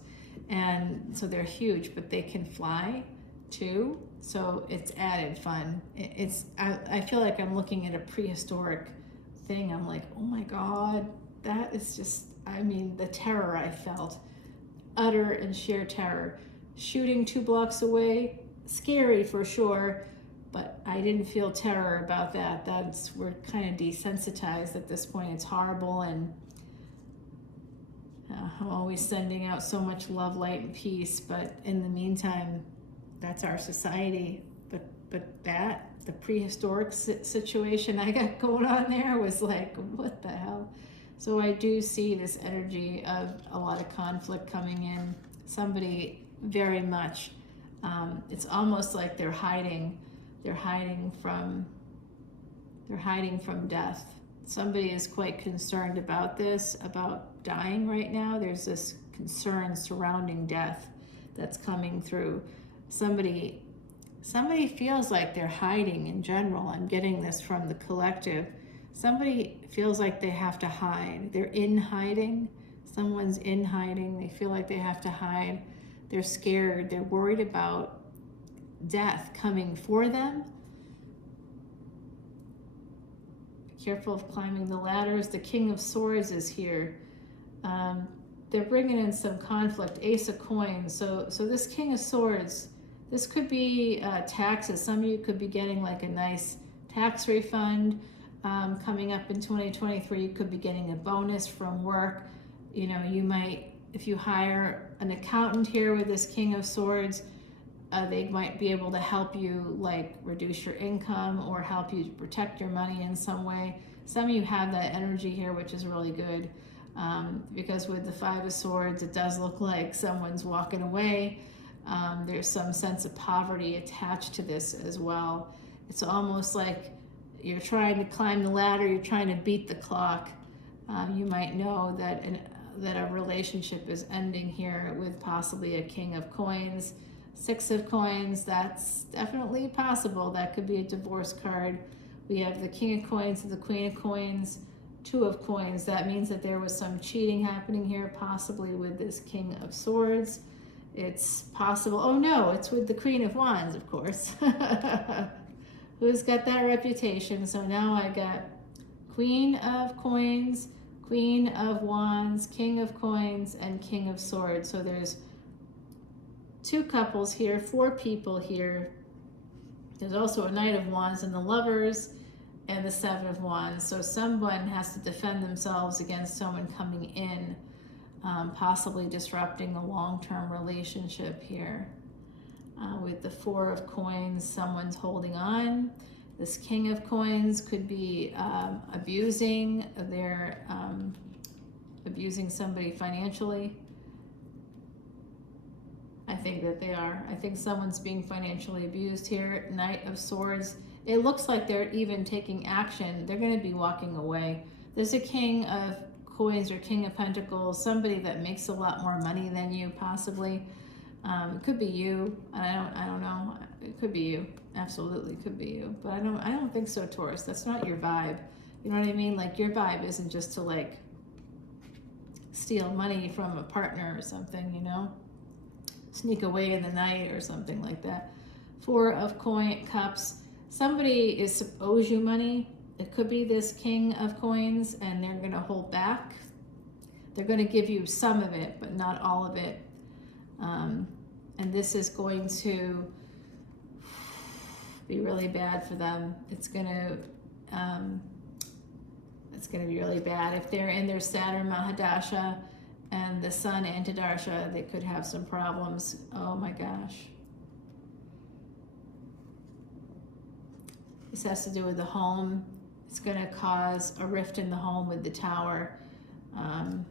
And so they're huge, but they can fly too. So it's added fun. I feel like I'm looking at a prehistoric thing. I'm like, oh my God, that is just, I mean, the terror I felt, utter and sheer terror. Shooting 2 blocks away, scary for sure, but I didn't feel terror about that. We're kind of desensitized at this point. It's horrible, and I'm always sending out so much love, light, and peace, but in the meantime, that's our society. But but the prehistoric situation I got going on there was like, what the hell? So I do see this energy of a lot of conflict coming in. Somebody very much, it's almost like they're hiding from death. Somebody is quite concerned about this, about dying right now. There's this concern surrounding death that's coming through. Somebody feels like they're hiding in general. I'm getting this from the collective. Somebody feels like they have to hide. They're in hiding. Someone's in hiding. They feel like they have to hide. They're scared. They're worried about death coming for them. Be careful of climbing the ladders. The King of Swords is here. They're bringing in some conflict. Ace of Coins. So this King of Swords, this could be taxes. Some of you could be getting like a nice tax refund coming up in 2023. You could be getting a bonus from work. You know, you might, if you hire an accountant here with this King of Swords, they might be able to help you like reduce your income or help you protect your money in some way. Some of you have that energy here, which is really good. Because with the Five of Swords, it does look like someone's walking away. There's some sense of poverty attached to this as well. It's almost like you're trying to climb the ladder, you're trying to beat the clock. You might know that a relationship is ending here with possibly a King of Coins. Six of Coins, that's definitely possible. That could be a divorce card. We have the King of Coins and the Queen of Coins. Two of Coins, that means that there was some cheating happening here, possibly with this King of Swords. It's possible, oh no, it's with the Queen of Wands, of course. Who's got that reputation? So now I got Queen of Coins, Queen of Wands, King of Coins, and King of Swords. So there's two couples here, four people here. There's also a Knight of Wands and the Lovers, and the Seven of Wands. So someone has to defend themselves against someone coming in, possibly disrupting a long-term relationship here. With the Four of Coins, someone's holding on. This King of Coins could be abusing somebody financially. I think that they are. I think someone's being financially abused here. Knight of Swords. It looks like they're even taking action. They're going to be walking away. There's a King of Coins or King of Pentacles, somebody that makes a lot more money than you, possibly. It could be you. I don't know. It could be you. Absolutely could be you. But I don't think so, Taurus. That's not your vibe. You know what I mean? Like, your vibe isn't just to like steal money from a partner or something, you know? Sneak away in the night or something like that. Four of Cups. Somebody owes you money. It could be this King of Coins, and they're going to hold back. They're going to give you some of it, but not all of it. And this is going to be really bad for them. It's going to be really bad. If they're in their Saturn Mahadasha and the Sun Antidarsha, they could have some problems. Oh my gosh. This has to do with the home. It's going to cause a rift in the home with the Tower. Nine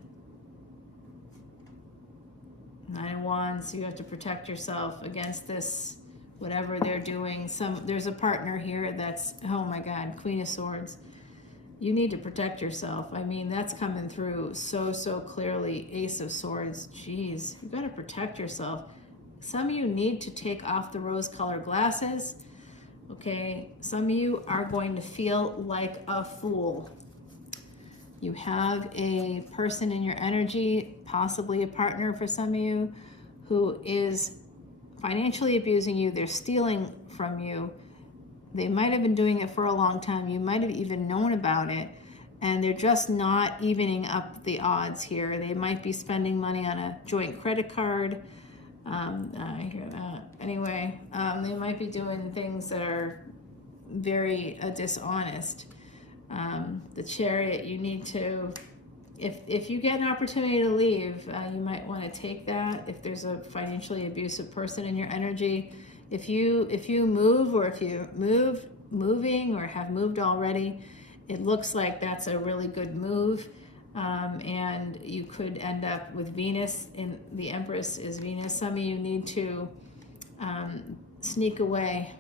of Wands, so you have to protect yourself against this, whatever they're doing. There's a partner here that's, oh my God, Queen of Swords. You need to protect yourself. I mean, that's coming through so clearly. Ace of Swords, geez, you got to protect yourself. Some of you need to take off the rose-colored glasses. Okay, some of you are going to feel like a fool. You have a person in your energy, possibly a partner for some of you, who is financially abusing you. They're stealing from you. They might have been doing it for a long time. You might have even known about it, and they're just not evening up the odds here. They might be spending money on a joint credit card. I hear that. Anyway, they might be doing things that are very dishonest. The Chariot, you need to, if you get an opportunity to leave, you might want to take that. If there's a financially abusive person in your energy, If you move, or if you moving or have moved already, it looks like that's a really good move. And you could end up with Venus, in the Empress is Venus. Some of you need to sneak away.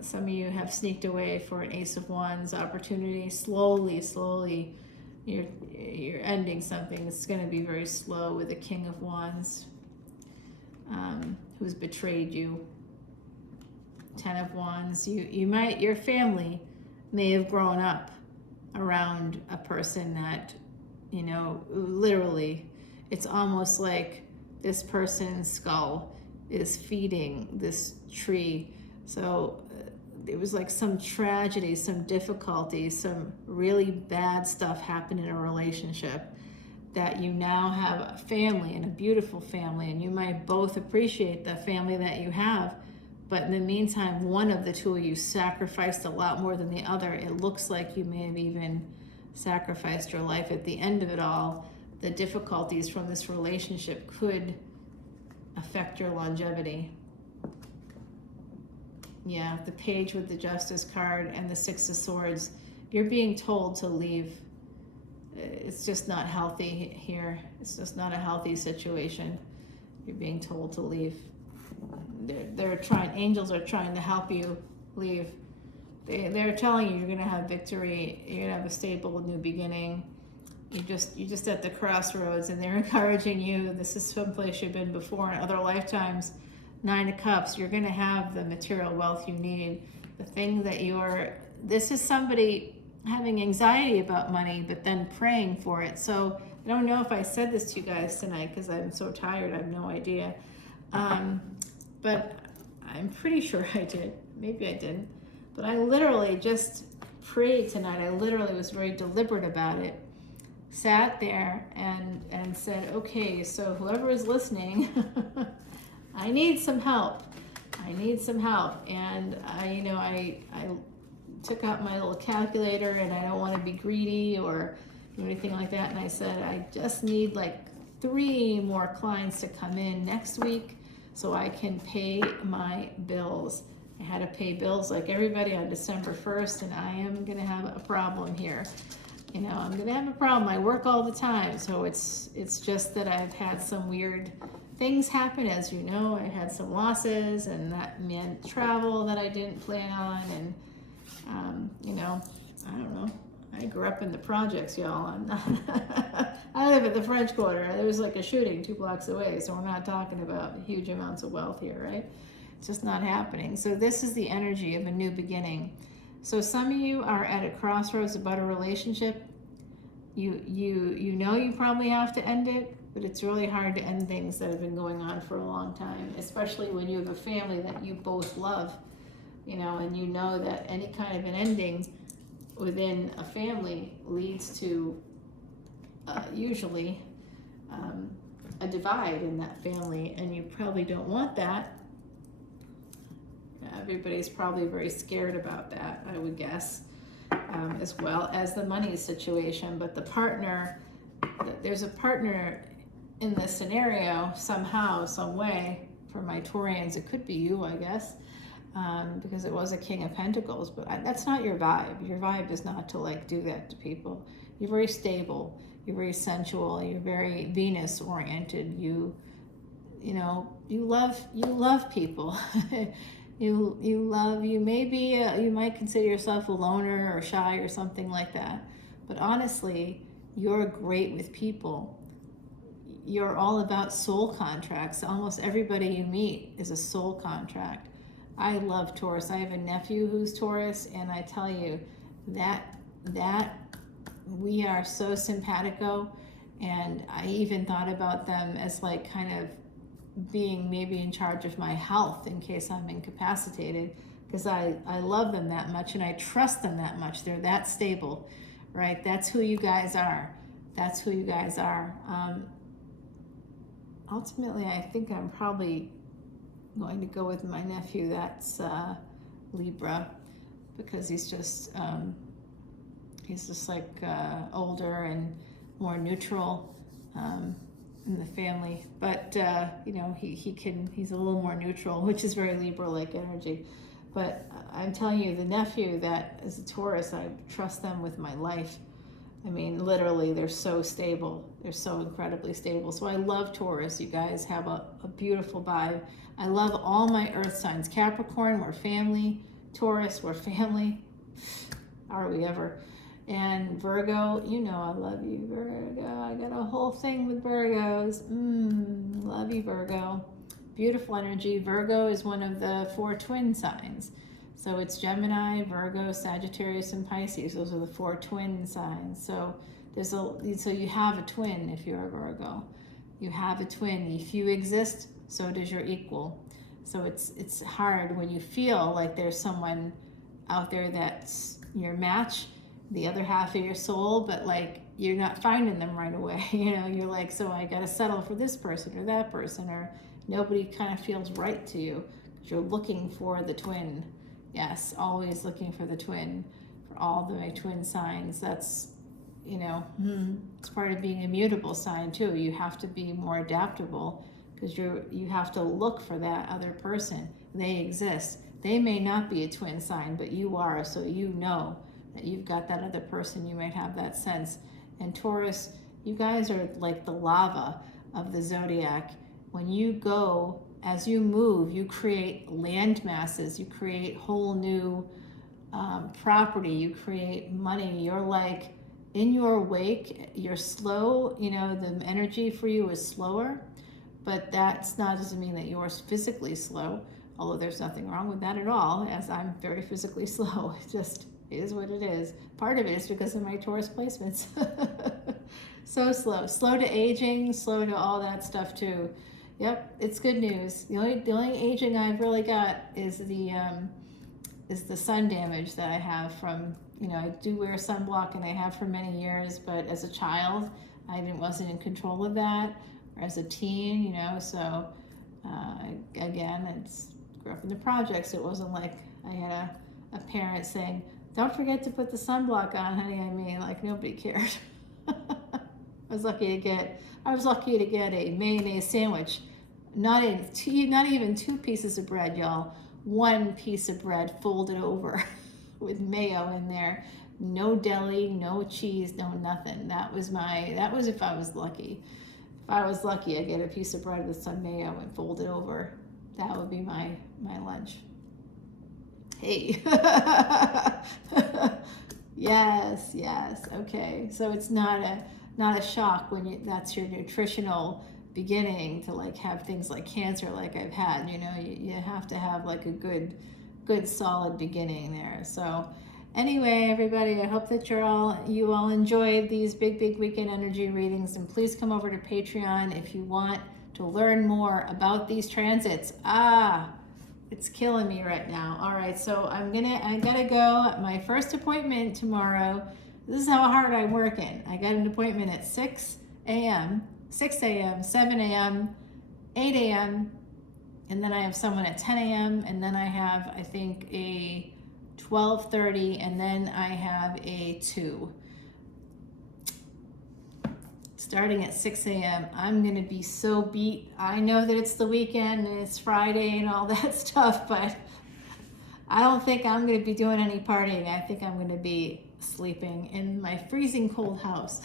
Some of you have sneaked away for an Ace of Wands opportunity. Slowly, you're ending something. It's going to be very slow with the King of Wands, who's betrayed you. Ten of Wands. Your family may have grown up around a person that, literally, it's almost like this person's skull is feeding this tree. So it was like some tragedy, some difficulty, some really bad stuff happened in a relationship, that you now have a family, and a beautiful family, and you might both appreciate the family that you have. But in the meantime, one of the two of you sacrificed a lot more than the other. It looks like you may have even sacrificed your life. At the end of it all, the difficulties from this relationship could affect your longevity. Yeah, the Page with the Justice card and the Six of Swords. You're being told to leave. It's just not healthy here. It's just not a healthy situation. You're being told to leave. Angels are trying to help you leave. They're telling you you're going to have victory. You're going to have a stable new beginning. You're just at the crossroads, and they're encouraging you. This is someplace you've been before in other lifetimes. Nine of Cups. You're going to have the material wealth you need. The thing that this is somebody having anxiety about money, but then praying for it. So I don't know if I said this to you guys tonight because I'm so tired. I have no idea. But I'm pretty sure I did. Maybe I didn't. But I literally just prayed tonight. I literally was very deliberate about it. Sat there and said, okay, so whoever is listening, I need some help. I need some help. And I took out my little calculator, and I don't want to be greedy or do anything like that. And I said, I just need like 3 more clients to come in next week so I can pay my bills. I had to pay bills like everybody on December 1st, and I am going to have a problem here. I'm going to have a problem. I work all the time, so it's just that I've had some weird things happen, as you know. I had some losses, and that meant travel that I didn't plan on, and I don't know. I grew up in the projects, y'all. I'm not. I live at the French Quarter. There was like a shooting 2 blocks away, so we're not talking about huge amounts of wealth here, right? It's just not happening. So this is the energy of a new beginning. So some of you are at a crossroads about a relationship. You probably have to end it, but it's really hard to end things that have been going on for a long time, especially when you have a family that you both love, and you know that any kind of an ending within a family leads to usually a divide in that family, and you probably don't want that. Everybody's probably very scared about that, I would guess, as well as the money situation. But the partner, there's a partner in this scenario somehow, some way. For my Taurians, it could be you, I guess, because it was a King of Pentacles. But that's not your vibe. Your vibe is not to do that to people. You're very stable. You're very sensual. You're very Venus oriented. You love people. You might consider yourself a loner or shy or something like that. But honestly, you're great with people. You're all about soul contracts. Almost everybody you meet is a soul contract. I love Taurus. I have a nephew who's Taurus, and I tell you that we are so simpatico, and I even thought about them as kind of being maybe in charge of my health in case I'm incapacitated, because I love them that much and I trust them that much. They're that stable, right? That's who you guys are. That's who you guys are. Ultimately, I think I'm probably going to go with my nephew. That's Libra, because he's just older and more neutral. in the family, but you know, he's a little more neutral, which is very Libra-like energy. But I'm telling you, the nephew that is a Taurus, I trust them with my life. I mean, literally, they're so stable. They're so incredibly stable. So I love Taurus. You guys have a beautiful vibe. I love all my earth signs. Capricorn, we're family. Taurus, we're family. Are we ever? And Virgo, you know I love you, Virgo. I got a whole thing with Virgos. Love you, Virgo. Beautiful energy. Virgo is one of the 4 twin signs. So it's Gemini, Virgo, Sagittarius, and Pisces. Those are the 4 twin signs. So so you have a twin if you're a Virgo. You have a twin. If you exist, so does your equal. So it's hard when you feel like there's someone out there that's your match, the other half of your soul, but like you're not finding them right away. You know, you're like, so I got to settle for this person or that person, or nobody kind of feels right to you. You're looking for the twin. Yes, always looking for the twin for all my twin signs. That's, you know, it's part of being a mutable sign too. You have to be more adaptable because you have to look for that other person. They exist. They may not be a twin sign, but you are, so you know that you've got that other person. You might have that sense. And Taurus, you guys are like the lava of the zodiac. When you go, as you move, you create land masses, you create whole new property, you create money. You're like in your wake, you're slow, you know, the energy for you is slower, but doesn't mean that you're physically slow, although there's nothing wrong with that at all, as I'm very physically slow. It just is what it is. Part of it is because of my Taurus placements. So slow to aging, slow to all that stuff too. Yep, it's good news. The only aging I've really got is the sun damage that I have from, you know, I do wear sunblock and I have for many years, but as a child, I wasn't in control of that, or as a teen, you know, so again, grew up in the projects. It wasn't like I had a parent saying, don't forget to put the sunblock on, honey. I mean, like nobody cared. I was lucky to get a mayonnaise sandwich. Not even 2 pieces of bread, y'all. 1 piece of bread folded over with mayo in there. No deli, no cheese, no nothing. That was if I was lucky. If I was lucky, I'd get a piece of bread with some mayo and fold it over. That would be my lunch. Hey. Yes. Okay. So it's not a shock when that's your nutritional beginning to like have things like cancer like I've had. You know, you have to have like a good solid beginning there. So anyway, everybody, I hope that you all enjoyed these big weekend energy readings, and please come over to Patreon if you want to learn more about these transits. It's killing me right now. All right, so I gotta go. My first appointment tomorrow. This is how hard I'm working. I got an appointment at 6 a.m., 7 a.m., 8 a.m., and then I have someone at 10 a.m., and then I have, I think, a 12:30, and then I have a 2. Starting at 6 a.m., I'm going to be so beat. I know that it's the weekend and it's Friday and all that stuff, but I don't think I'm going to be doing any partying. I think I'm going to be sleeping in my freezing cold house.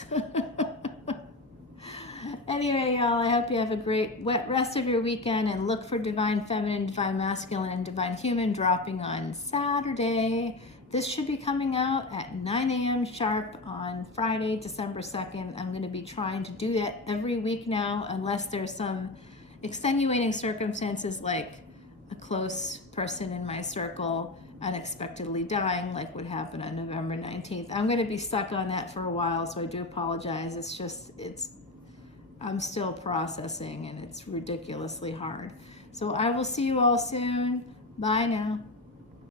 Anyway, y'all, I hope you have a great wet rest of your weekend, and look for Divine Feminine, Divine Masculine, and Divine Human dropping on Saturday. This should be coming out at 9 a.m. sharp on Friday, December 2nd. I'm going to be trying to do that every week now, unless there's some extenuating circumstances like a close person in my circle unexpectedly dying, like what happened on November 19th. I'm going to be stuck on that for a while, so I do apologize. I'm still processing, and it's ridiculously hard. So I will see you all soon. Bye now.